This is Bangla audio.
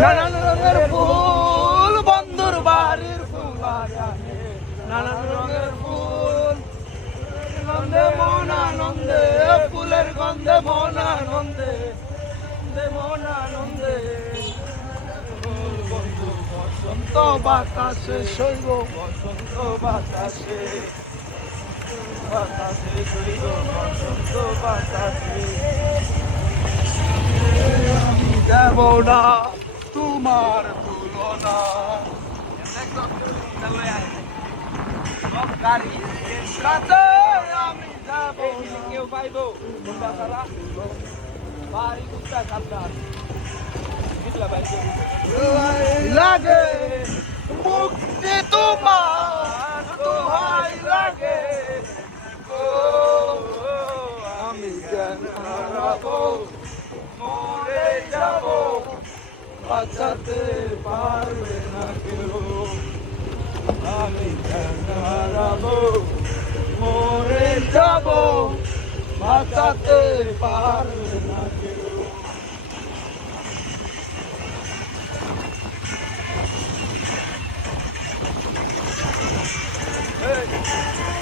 নানান রঙের ফুল, বন্ধুর বাড়ির ফুল নানান রঙের ফুল নন্দে মন আনন্দে, ফুলের গন্ধে মন আনন্দে নন্দে মন আনন্দে। বসন্ত বাতাসে শৈব বসন্ত বাতাসে। বাতাসে শৈব বসন্ত বাতাসে। দেব না তোমার তুলনা। আমি যাব কেউ পাইব? বাড়ি কুত্তা কালকার লাগে মুক্তি তোমার দোহাই লাগে। আমি কেন হারাবো মরে যাব। বাঁচাতে পারবে না কেউ। আমি হারাবো? মরে যাব। বাঁচাতে পারবে না কেউ। Hey!